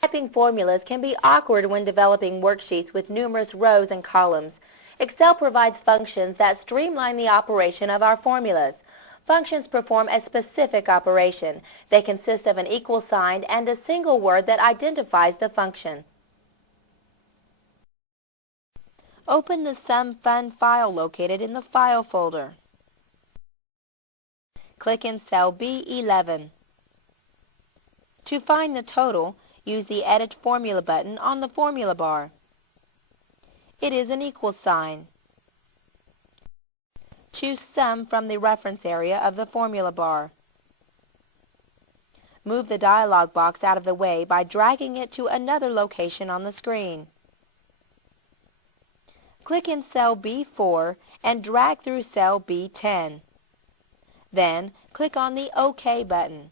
Typing formulas can be awkward when developing worksheets with numerous rows and columns. Excel provides functions that streamline the operation of our formulas. Functions perform a specific operation. They consist of an equal sign and a single word that identifies the function. Open the Sum Fund file located in the File folder. Click in cell B11. To find the total, use the Edit Formula button on the formula bar. It is an equal sign. Choose Sum from the reference area of the formula bar. Move the dialog box out of the way by dragging it to another location on the screen. Click in cell B4 and drag through cell B10. Then, click on the OK button.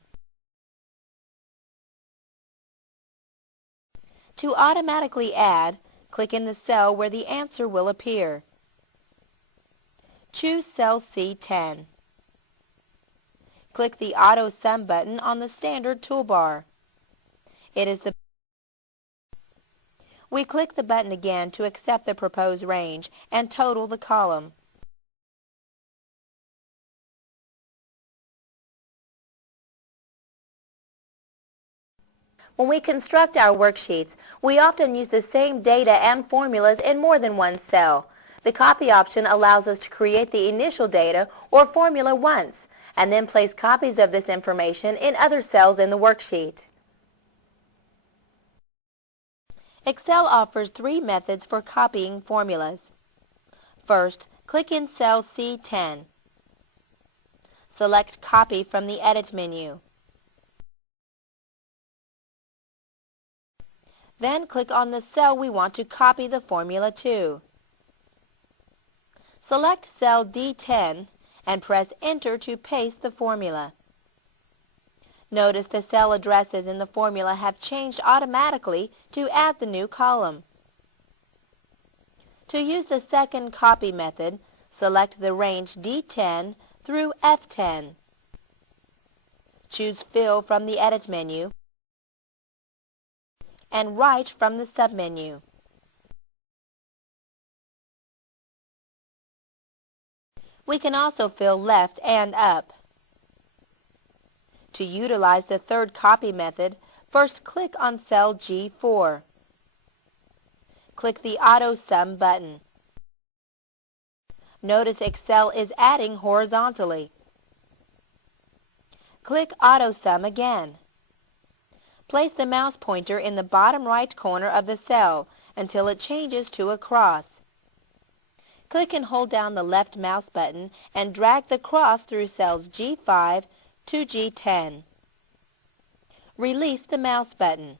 To automatically add, click in the cell where the answer will appear. Choose cell C10. Click the AutoSum button on the standard toolbar. We click the button again to accept the proposed range and total the column. When we construct our worksheets, we often use the same data and formulas in more than one cell. The copy option allows us to create the initial data or formula once, and then place copies of this information in other cells in the worksheet. Excel offers three methods for copying formulas. First, click in cell C10. Select Copy from the Edit menu. Then click on the cell we want to copy the formula to. Select cell D10 and press Enter to paste the formula. Notice the cell addresses in the formula have changed automatically to add the new column. To use the second copy method, select the range D10 through F10. Choose Fill from the Edit menu and Right from the submenu. We can also fill left and up. To utilize the third copy method, first click on cell G4. Click the AutoSum button. Notice Excel is adding horizontally. Click AutoSum again. Place the mouse pointer in the bottom right corner of the cell until it changes to a cross. Click and hold down the left mouse button and drag the cross through cells G5 to G10. Release the mouse button.